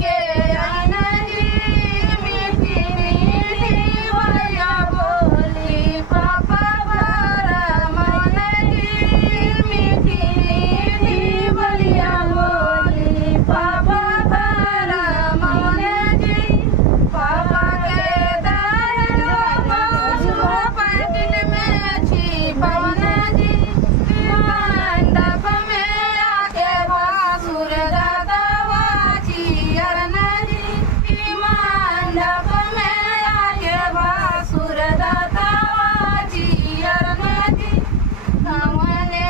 के अनजी मीठी मीठी भैया बोली पापा भरा मन जी मीठी मीठी भैया बोली पापा भरा मन जी पापा के दारू बासु पैकेट में छिपवन जी मंडप में आके बासुर दादा मंडप में आके बासुर दाता जी अरना जी हमने